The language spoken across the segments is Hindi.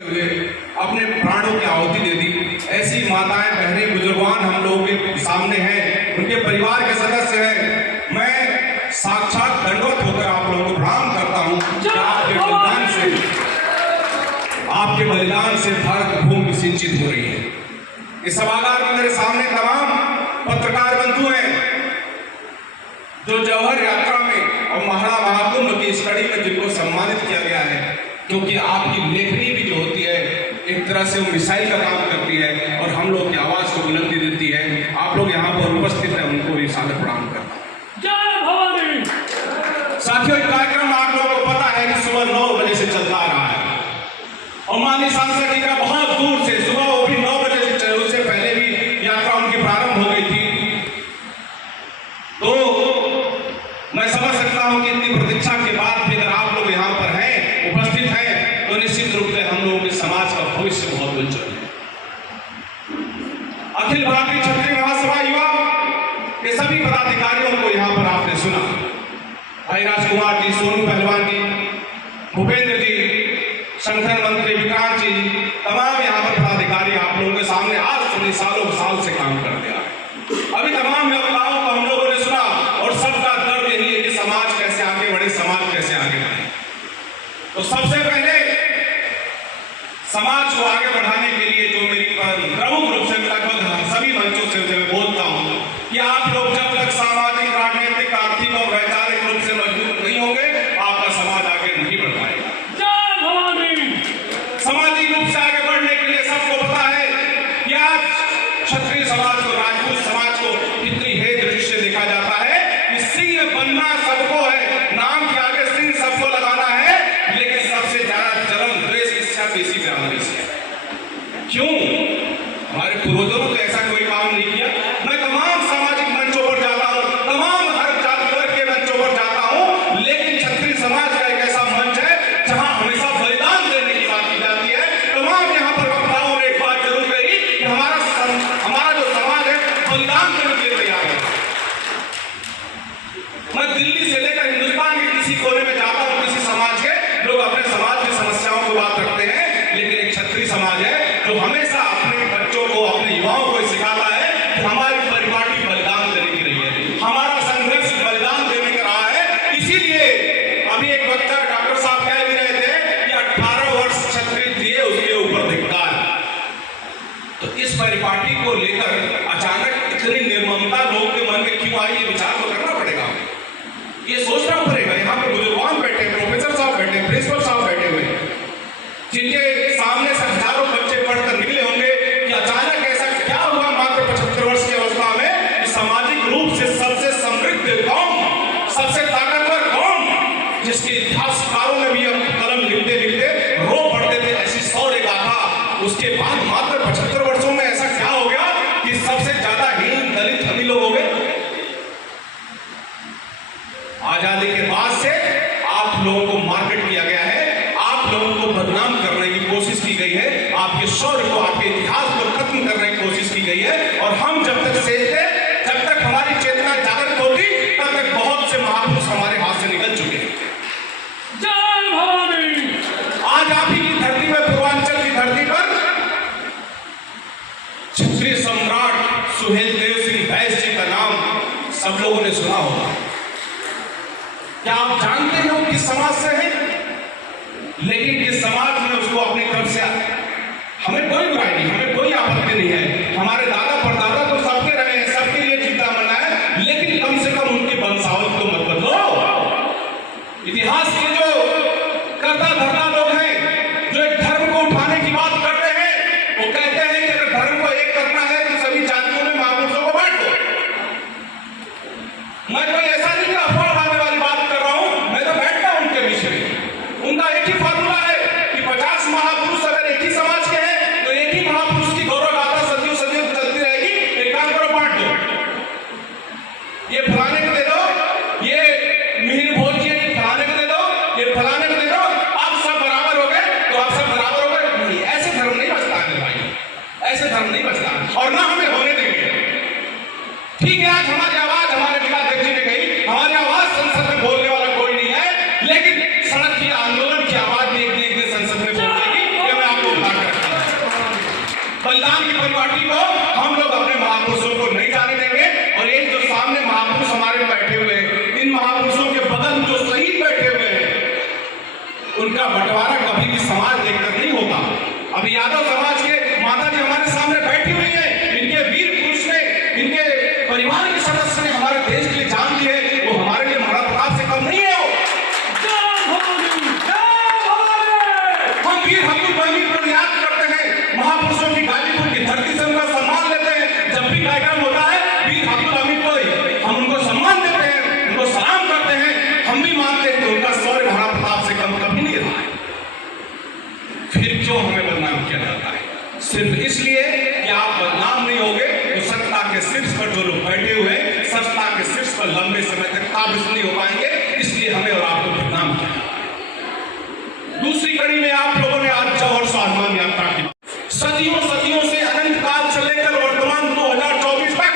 हुए अपने प्राणों की आहुति दे दी। ऐसी माताएं बहनें बुजुर्गान हम लोगों के सामने हैं, उनके परिवार के सदस्य हैं। मैं साक्षात दंडवत होकर आप लोगों को प्रणाम करता हूं कि आपके बलिदान से भारत भूमि सिंचित हो रही है। इस सभागार में मेरे सामने तमाम पत्रकार बंधु हैं जो जौहर यात्रा में और महाड़ा महाकुंभ की इस कड़ी में जिनको सम्मानित किया गया है, क्योंकि आपकी लेखनी भी जो होती है एक तरह से वो मिसाइल का काम करती है और हम लोग की आवाज को बुलंदी देती है। आप लोग यहाँ पर उपस्थित हैं, उनको भी सादर प्रणाम करता हूं। जय भवानी। साथियों, कार्यक्रम आप लोगों को पता है कि सुबह 9 बजे से चलता आ रहा है और माननीय सांसद जी का बहुत दूर से सुबह वो भी 9 बजे से चले, उससे पहले भी यात्रा उनकी प्रारंभ हो गई थी। तो मैं समझ सकता हूं कि इतनी प्रतीक्षा के बाद भी अगर आप लोग यहाँ पर हैं, उपस्थित हैं, तो निश्चित रूप से हम लोगों के समाज का भविष्य बहुत उज्जवल है। अखिल भारतीय क्षत्रिय महासभा युवा के सभी पदाधिकारियों को यहाँ पर आपने सुना, भाई राजकुमार जी, सोनू पहलवान जी, भूपेंद्र जी, संगठन मंत्री विक्रांत जी, तमाम यहाँ पर पदाधिकारी आप लोगों के सामने आज से सालों साल से काम करते आ रहे। अभी तमाम वक्ताओं को हम लोगों ने सुना और सबका दर्द यही है कि समाज कैसे आगे बढ़े, समाज कैसे आगे बढ़े। तो सबसे पहले समाज को आगे बढ़ाने के लिए जो मेरी प्रमुख रूप से लगभग सभी मंचों से मैं बोलता हूं कि आप लोग जब तक सामाजिक, राजनीतिक, आर्थिक और वैचारिक रूप से मजबूत नहीं होंगे, आपका समाज आगे नहीं बढ़ पाएगा। जय भवानी। सामाजिक रूप से आगे बढ़ने के लिए सबको पता है कि आज क्षत्रिय समाज को, राजपूत समाज को कितनी हे दृष्टि से देखा जाता है कि सिंह बनना सबको है, नाम के आगे सिंह सबको लगाना है, लेकिन सबसे ज्यादा जन्म द्वेष इच्छा बेसी ब्राह्मणी से। क्यों? हमारे पूर्वजों ने तो ऐसा कोई काम नहीं किया। मैं तमाम सामाजिक मंचों पर जाता हूं, तमाम हर जाति वर्ग के मंचों पर जाता हूं, लेकिन क्षत्रिय समाज का एक ऐसा मंच है जहां हमेशा बलिदान देने की बात की जाती है। तमाम यहाँ पर वक्ताओं ने एक बात जरूर कही कि हमारा जो समाज है बलिदान देने के लिए तैयार है। मैं दिल्ली से लेकर हिंदुस्तान के किसी कोने में जाता हूं, किसी समाज के लोग अपने समाज की समस्याओं को बात रखते हैं, लेकिन एक क्षत्रिय समाज है जो हमेशा अपने बच्चों को, अपने युवाओं को सिखाता है कि हमारी परिपाटी बलिदान देने की रही है, हमारा संघर्ष बलिदान देने का रहा है। इसीलिए अभी एक वक्ता डॉक्टर साहब कह भी रहे थे कि 18 वर्ष क्षत्रिय दिए, उसके ऊपर धिक्कार। तो इस परिपाटी को लेकर अचानक इतनी निर्ममता लोगों के मन में क्यों आई, ये विचार तो करना पड़ेगा, ये सोचना पड़ेगा। यहाँ पे बुजुर्ग बैठे, प्रोफेसर साहब बैठे, प्रिंसिपल साहब बैठे हुए, जिनके सामने से हजारों बच्चे पढ़कर निकले होंगे कि अचानक ऐसा क्या हुआ मात्र 75 वर्ष की अवस्था में कि सामाजिक रूप से सबसे समृद्ध कौम, सबसे ताकतवर कौम, जिसके इतिहासकारों ने भी कलम लिखते लिखते रो पड़ते थे ऐसी शौर्य गाथा, उसके बाद मात्र 75 वर्षों में ऐसा क्या हो गया कि सबसे ज्यादा हीन दलित हम ही लोग हो गए। आजादी के बाद से आप लोगों को मार्केट किया गया है, आप लोगों को बदनाम करने की कोशिश की गई है, आपके शौर्य को, आपके इतिहास को खत्म करने की कोशिश की गई है। और हम जब तक सेजते, जब तक हमारी चेतना जागृत होती, तब तक बहुत से महापुरुष हमारे हाथ से निकल चुके हैं। जय भवानी। आज आप ही की धरती पर, पूर्वांचल की धरती पर क्षत्रिय सम्राट सुहेलदेव सिंह बैस जी का नाम सब लोगों ने सुना होगा। क्या आप जानते हैं वो किस समाज से है? लेकिन इस समाज में उसको अपनी तरफ से, हमें कोई बुराई नहीं, हमें कोई आपत्ति नहीं है, हमारे दादा परदादा तो सबके रहे हैं, सबके लिए जीता मरना है, लेकिन कम से कम उनकी वंशावली तो मत बदलो। इतिहास के जो कर्ता धर्ता लोग हैं, जो एक धर्म को उठाने की बात करते हैं, वो कहते हैं कि अगर धर्म को एक करना है तो सभी जातियों में महापुरुषों को बांट दो। मैं कोई ऐसा नहीं अफवाह उड़ाने वाली बात कर रहा हूं, मैं तो बैठता हूं उनके बीच में। उनका एक ही फॉर्मूला है कि 50 महापुरुष अगर एक ही समाज के हैं तो एक ही महापुरुष की गौरव गाथा सदियों सदियों चलती रहेगी। एक काम करो, बांट दो, ये फलाने को दे दो, ये मिहिर भोज जी फलाने को दे दो, ये फलाने को दे दो, आप सब बराबर हो गए तो आप सब बराबर हो गए। नहीं, ऐसे धर्म नहीं बचता है भाई, ऐसे धर्म नहीं बचता, और ना हमें होने देंगे। ठीक है, आज हमारी आवाज हमारे विकास जी ने कही, हमारी आवाज संसद में बोलने वाला कोई नहीं है, लेकिन सड़क की आंदोलन की आवाज एक संसद में बोलेगी, ये मैं आपको बलिदान की परिपाटी को हम लोग अपने महापुरुषों को नहीं जाने देंगे। और एक जो सामने महापुरुष हमारे बैठे हुए हैं, इन महापुरुषों के बगल जो शहीद बैठे हुए हैं, उनका बंटवारा कभी भी समाज देखकर नहीं होता। अभी यादव समाज के माता जी हमारे सामने बैठी हुई है, इनके वीर पुरुष ने, इनके परिवार के सदस्य ने हमारे देश के लिए जान दी है, वो हमारे लिए महाराणा प्रताप से कम नहीं है। हम वीर हकीम बहनी को याद करते हैं, महापुरुषों की गाजीपुर की धरती से उनका सम्मान लेते हैं। जब भी कार्यक्रम होता है वीर हकीम बहनी को हम उनको सम्मान देते हैं, उनको सलाम करते हैं। हम भी मानते हैं कि उनका शौर्य महाराणा प्रताप से कम कभी नहीं रहा है। फिर क्यों हमें बदनाम किया जाता है? सिर्फ इसलिए कि आप बदनाम नहीं होगे तो सत्ता के शीर्ष पर जो लोग बैठे हुए हैं, सत्ता के शीर्ष पर लंबे समय तक काबिज नहीं हो पाएंगे, इसलिए हमें और आपको बदनाम किया। दूसरी कड़ी में आप लोगों ने आज जौहर स्वाभिमान यात्रा की। सदियों सदियों से अनंत काल से लेकर वर्तमान 2024 तक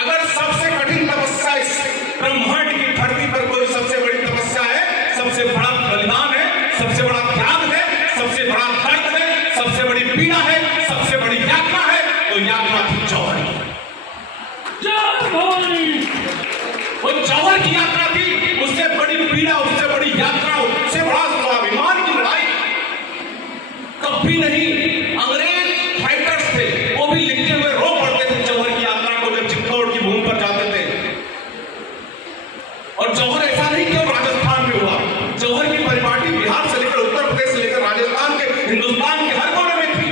अगर सबसे कठिन तपस्या इस ब्रह्मांड की धरती पर कोई सबसे बड़ी तपस्या है, सबसे बड़ा बलिदान है, सबसे बड़ा त्याग है, सबसे बड़ा दर्द है, सबसे बड़ी पीड़ा है, सबसे बड़ी यात्रा है, तो यात्रा थी जौहर की। वो जौहर की यात्रा थी, उससे बड़ी पीड़ा, उससे बड़ी यात्रा, उससे बड़ा स्वाभिमान की लड़ाई कभी नहीं। अंग्रेज फाइटर्स थे, वो भी लिखते हुए रो पड़ते थे जौहर की यात्रा को जब चित्तौड़ की भूमि पर जाते थे। और जौहर ऐसा नहीं कि राजस्थान में हुआ, जौहर की परिपाटी बिहार से लेकर उत्तर प्रदेश से लेकर राजस्थान के, हिंदुस्तान के हर कोने में थी।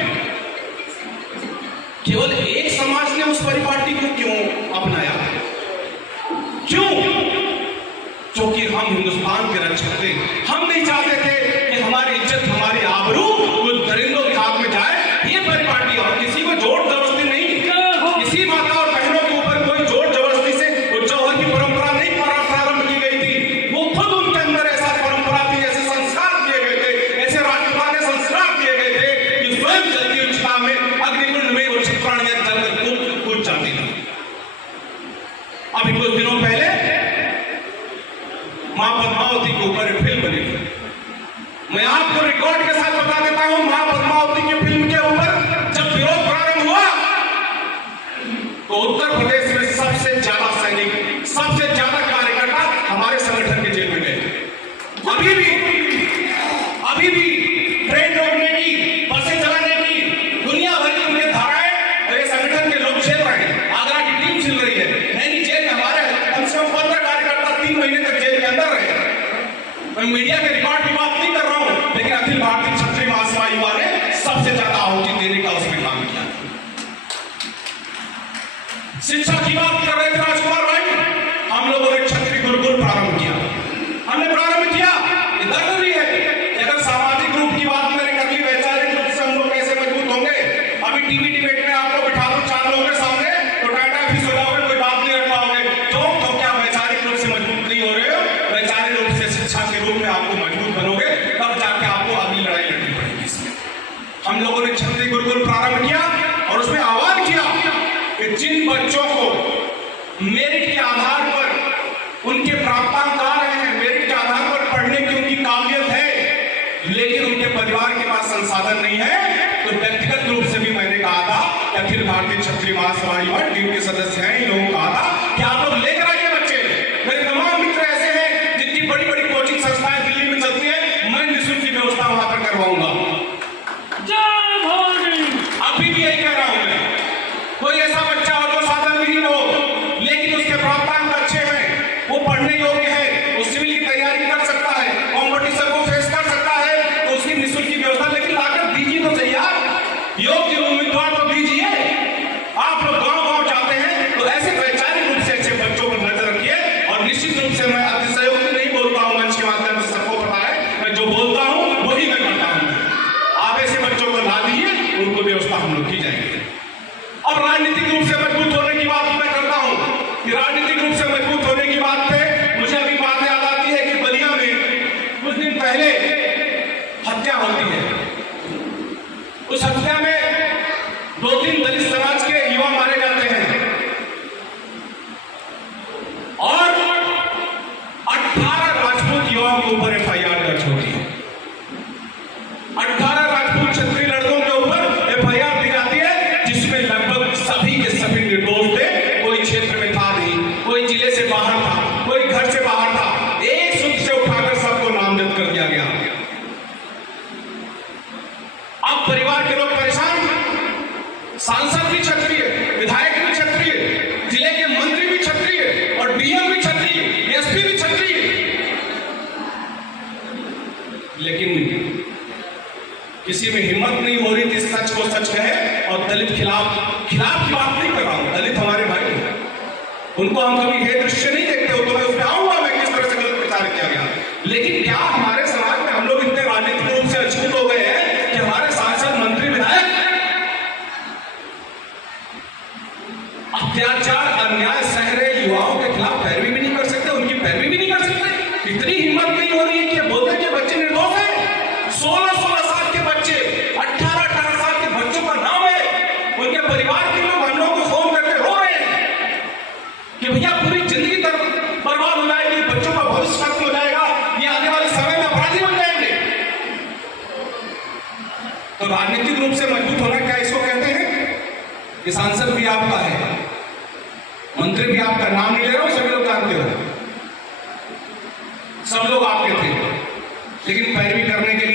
केवल एक समाज ने उस परिपाटी को क्यों अपनाया? क्यों? क्योंकि हम हिंदुस्तान के रक्षक थे। हम नहीं चाहते थे कि हमारी इज्जत, हमारी आबरू कुछ दरिंदों के हाथ में जाए। ये परिपाटी और किसी को जोर जबरदस्ती नहीं, किसी माता और बहनों के ऊपर कोई जोर जबरदस्ती से वो जौहर की परंपरा नहीं प्रारंभ की गई थी। वो खुद उनके अंदर ऐसा परंपरा थी, ऐसे संस्कार दिए गए थे, ऐसे राजपुराने संस्कार दिए गए थे कि स्वयं जल की उच्चता में, अग्निकुंड में वो प्राणियां जलकर कूद जाती थी। अभी कुछ दिनों पहले मां पद्मावती के ऊपर फिल्म बनी थी। मैं आपको रिकॉर्ड के साथ बता देता हूं, मां पद्मावती की फिल्म के ऊपर जब विरोध प्रारंभ हुआ तो उत्तर प्रदेश में सबसे ज्यादा सैनिक, सबसे ज्यादा कार्यकर्ता हमारे संगठन के जेल में गए। अभी भी ट्रेन रोकने की, बसें चलाने की, दुनिया भर की उन्हें धाराएं मेरे संगठन के लोग झेल रहे हैं। आगरा की टीम झेल रही है। नैनी जेल में हमारे कम से कम 15 कार्यकर्ता 3 महीने तक जेल के अंदर रहे। मैं मीडिया के रिकॉर्ड की बात नहीं कर रहा हूं, लेकिन अखिल भारतीय क्षत्रिय महासभा युवा ने सबसे ज्यादा आहुति देने का उसमें काम किया। शिक्षा की बात कर रहे थे राजकुमार भाई, हम लोगों ने क्षत्रिय गुरुकुल प्रारंभ किया। हमने प्रारंभ किया, दर्द भी है कि अगर सामाजिक रूप की बात मैंने कर ली, वैचारिक रूप से हम लोग कैसे मजबूत होंगे? अभी टीवी डिबेट में आपको बिठा दो 4 लोगों के सामने तो टाटा भी हो जाओगे, कोई बात नहीं रख पाओगे। तो क्या वैचारिक रूप से मजबूत नहीं हो रहे हो? वैचारिक रूप से शिक्षा के रूप में आपको मजबूत बनोगे, तब जाके आपको अगली लड़ाई लड़नी पड़ेगी। इसमें हम लोगों ने क्षत्रिय गुरुकुल प्रारंभ किया और उसमें आह्वान किया कि जिन बच्चों को मेरिट के आधार पर उनके प्राप्तांक आ रहे हैं, मेरिट के आधार पर पढ़ने की उनकी काबिलियत है, लेकिन उनके परिवार के पास संसाधन नहीं है, तो व्यक्तिगत रूप से भी मैंने कहा था कि अखिल भारतीय क्षत्रिय महासभा युवा टीम के सदस्य हैं, इन लोगों को कहा था कि आप लोग लेकर आइए बच्चे। मेरे तमाम मित्र ऐसे हैं जिनकी बड़ी बड़ी कोचिंग संस्थाएं दिल्ली में चलती है, मैं निःशुल्क की व्यवस्था वहां पर करवाऊंगा। अभी भी यही कह रहा हूं मैं, कोई ऐसा बच्चा हो जो साधन विहीन हो लेकिन उसके प्राप्तांक अच्छे हैं, वो पढ़ने योग्य है, वो सिविल की तैयारी कर सकता है, कॉम्पिटिशन को फेस कर सकता है, तो उसकी निःशुल्क की व्यवस्था, लेकिन लाकर दीजिए तो सही यार, योग्य उम्मीदवार तो दीजिए। आप लोग गांव-गांव जाते हैं तो ऐसे वैचारिक रूप से अच्छे बच्चों पर नजर रखिए। और निश्चित रूप से मैं अतिशयोक्ति नहीं बोलता हूं, मंच के माध्यम से सबको पता है, मैं जो बोलता हूं वही मैं करता हूं। आप ऐसे बच्चों को ला दीजिए, उनको व्यवस्था हम लोग की जाएगी। और राजनीतिक रूप से मजबूत होने की बात मैं करता हूं कि राजनीतिक रूप से मजबूत होने की बात पे मुझे अभी बात याद आती है कि बलिया में कुछ दिन पहले हत्या होती है। उस हत्या में 2-3 दलित समाज के युवा मारे जाते हैं और 18 राजपूत युवाओं के ऊपर FIR दर्ज होती है। 18 राजपूत क्षत्रिय लड़कों के ऊपर FIR परिवार के लोग परेशान थे। सांसद भी क्षत्रिय, विधायक भी क्षत्रिय, जिले के मंत्री भी क्षत्रिय और डीएम भी क्षत्रिय, एसपी भी क्षत्रिय। लेकिन किसी में हिम्मत नहीं हो रही थी सच को सच कहे। और दलित खिलाफ की बात नहीं कर रहा हूं, दलित हमारे भाई हैं, उनको हम कभी ये दृश्य नहीं देखते हो, तो मैं उसमें आऊंगा मैं किस तरह से गलत प्रचार किया गया। लेकिन क्या हमारे समाज में हम लोग इतने राजनीतिक रूप से अछूत हो गए हैं कि हमारे सांसद, मंत्री, विधायक अत्याचार, अन्याय सह रहे युवाओं के खिलाफ पैरवी भी नहीं कर सकते, उनकी पैरवी भी नहीं कर सकते। इतनी हिम्मत नहीं हो रही है कि बोलते कि बच्चे निर्दोष हैं। 16-16 साल के बच्चे, 18-18 साल के बच्चों का नाम है, उनके परिवार के लोग हम लोग को फोन करके रो रहे हैं कि भैया पूरी जिंदगी तक बर्बाद हो जाएगी, बच्चों का भविष्य खत्म हो जाएगा, ये आने वाले समय में अपराधी बन जाएंगे। तो राजनीतिक रूप से मजबूत होना क्या इसको कहते हैं? कि सांसद भी आपका है, मंत्री भी आपका, नाम नहीं ले रहा हूं, सभी लोग जानते हो, सब लोग आपके थे, लेकिन पैरवी करने के